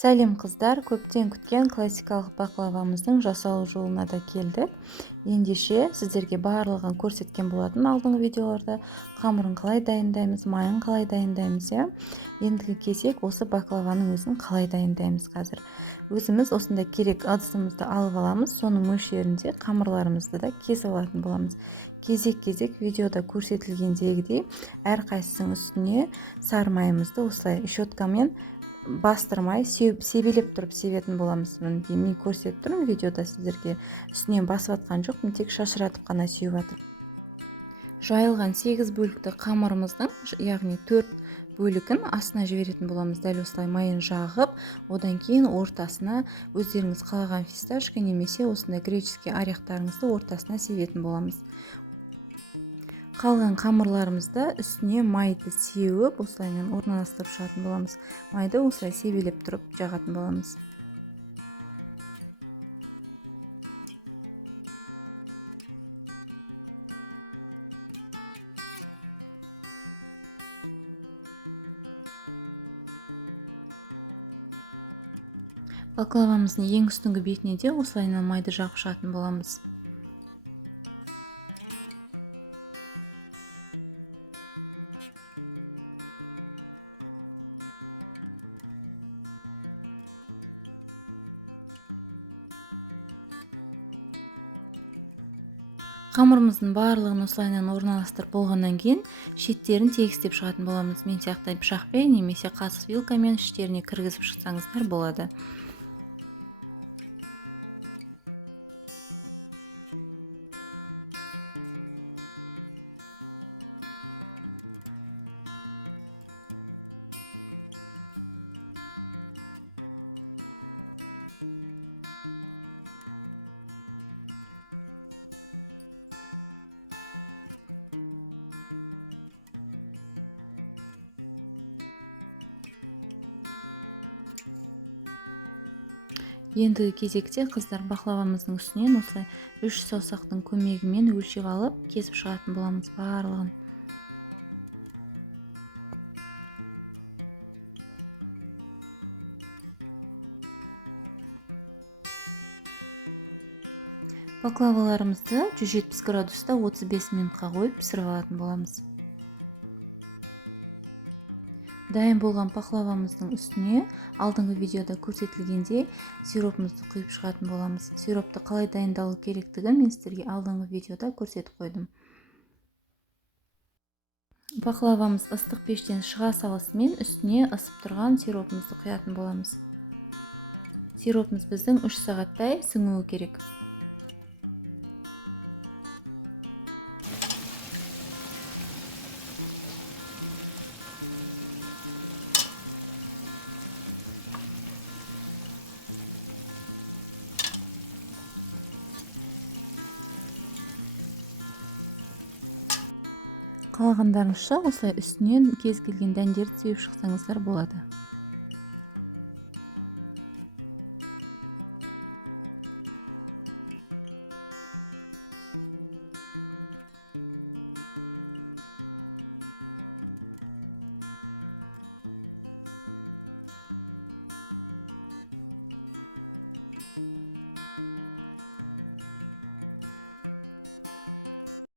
Сәлем қыздар, көптен күткен классикалық баклавамыздың жасалу жолына да келдік. Ендеше сіздерге барлығын көрсеткен болатын алдыңғы видеоларда қамырын қалай дайындаймыз, майын қалай дайындаймыз, иә. Ендігі кезек осы баклаваның өзін қалай дайындаймыз қазір. Өзіміз осындай керек ыдысымызды алып аламыз, соның мөлшерінде қамырларымызды да кесіп алатын боламыз. Кезек-кезек видеода көрсетілгендегідей әрқайсысының үстіне сары майымызды осылай щеткамен бастырмай себелеп тұрып себетін боламыз. Мінекей мен көрсетіп тұрмын видеода сіздерге, үстінен басып атқан жоқ, мен тек шашыратып қана сеуіп жатырмын. Жайылған 8 бөлікті қамырымыздың, яғни 4 бөлігін астына жіберетін боламыз. Дәл осылай майын жағып, одан кейін ортасына өздеріңіз қалаған фисташка немесе осындай греческий орехтарыңызды ортасына себетін боламыз. Қалған қамырларымызды үстіне майды сеуіп, осылаймен орналастырып шығатын боламыз. Майды осылай себелеп тұрып жағатын боламыз. Баклавамыздың ең үстіңгі бетіне де осылаймен майды жағып шығатын боламыз. Қамырымыздың барлығын осылайынан орналастырып болғаннан кейін шеттерін тегістеп шығатын боламыз. Мен сияқты пышақпен немесе қасық вилкамен іштеріне кіргізіп шықсаңыздар болады. Ендігі кезекте қыздар баклавамыздың үстінен осылай 3 саусақтың көмегімен өлшеп алып кесіп шығатын боламыз барлығын. Баклаваларымызды 170 градуста 35 минутқа қойып пісіріп алатын боламыз. Дайын болған баклавамыздың үстіне алдыңғы видеода көрсетілгендей сиропымызды құйып шығатын боламыз. Сиропты қалай дайындалу керектігін мен сіздерге алдыңғы видеода көрсетіп қойдым. Баклавамыз ыстық пештен шыға салысымен үстіне ысып тұрған сиропымызды құятын боламыз. Сиропымыз біздің 3 сағаттай сіңуі керек. Қалағандарыңызша осылай үстінен кез келген дәндерді сеуіп шықсаңыздар болады.